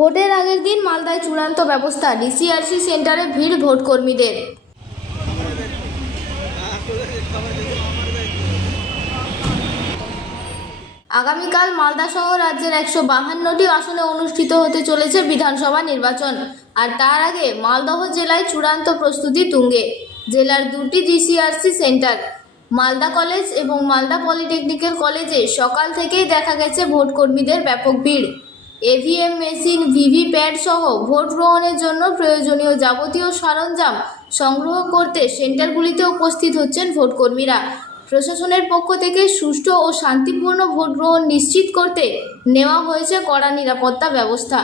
ভোটের আগের দিন মালদায় চূড়ান্ত ব্যবস্থা, ডিসিআরসি সেন্টারে ভিড় ভোটকর্মীদের। আগামীকাল মালদা সহ রাজ্যের 152টি আসনে অনুষ্ঠিত হতে চলেছে বিধানসভা নির্বাচন। আর তার আগে মালদহ জেলায় চূড়ান্ত প্রস্তুতি তুঙ্গে। জেলার দুটি ডিসিআরসি সেন্টার মালদা কলেজ এবং মালদা পলিটেকনিক্যাল কলেজে সকাল থেকেই দেখা গেছে ভোটকর্মীদের ব্যাপক ভিড়। এভিএম মেশিন, ভিভিপ্যাট সহ ভোট গ্রহণের জন্য প্রয়োজনীয় যাবতীয় সরঞ্জাম সংগ্রহ করতে সেন্টারগুলিতে উপস্থিত হচ্ছেন ভোটকর্মীরা। প্রশাসনের পক্ষ থেকে সুষ্ঠু ও শান্তিপূর্ণ ভোট গ্রহণ নিশ্চিত করতে নেওয়া হয়েছে কড়া নিরাপত্তা ব্যবস্থা।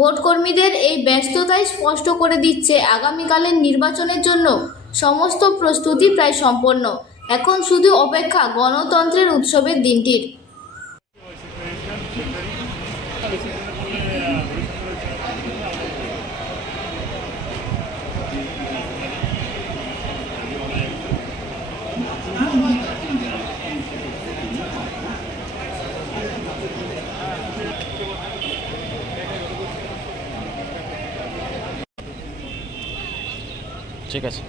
ভোটকর্মীদের এই ব্যস্ততাই স্পষ্ট করে দিচ্ছে আগামীকালের নির্বাচনের জন্য সমস্ত প্রস্তুতি প্রায় সম্পন্ন। এখন শুধু অপেক্ষা গণতন্ত্রের উৎসবের দিনটির। ঠিক আছে।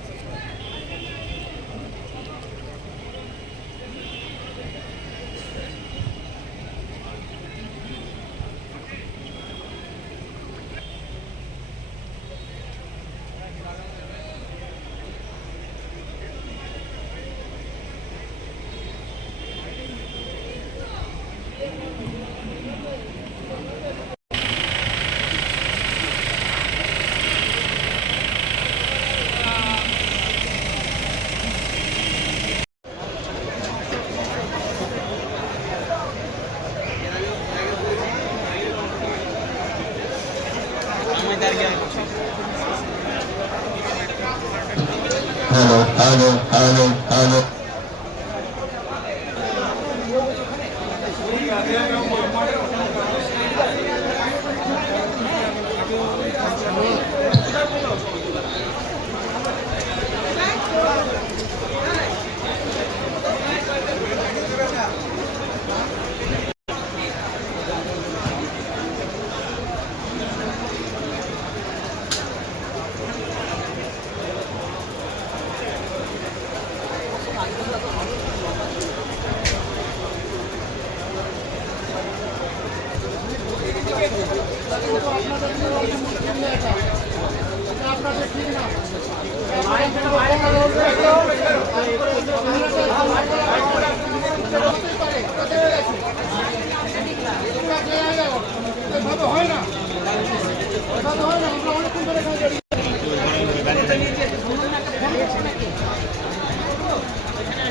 Hello.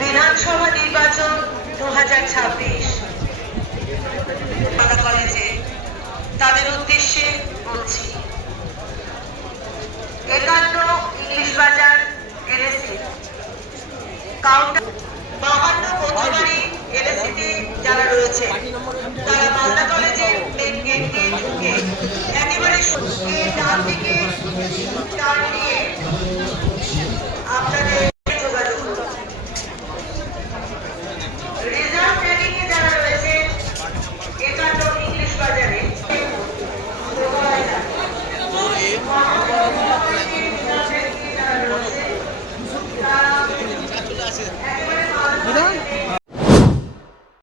বিধানসভা নির্বাচন 2026 মালদা কলেজে তাদের উদ্দেশ্যে বলছি, 51 ইংলিশ বাজার এলএসি কাউন্টার 52 কোচবাড়ি এলএসিতে যারা রয়েছে তারা মালদা কলেজের মেন গেট দিয়ে ঢুকে একেবারে ডান দিকে টার্ন নিয়ে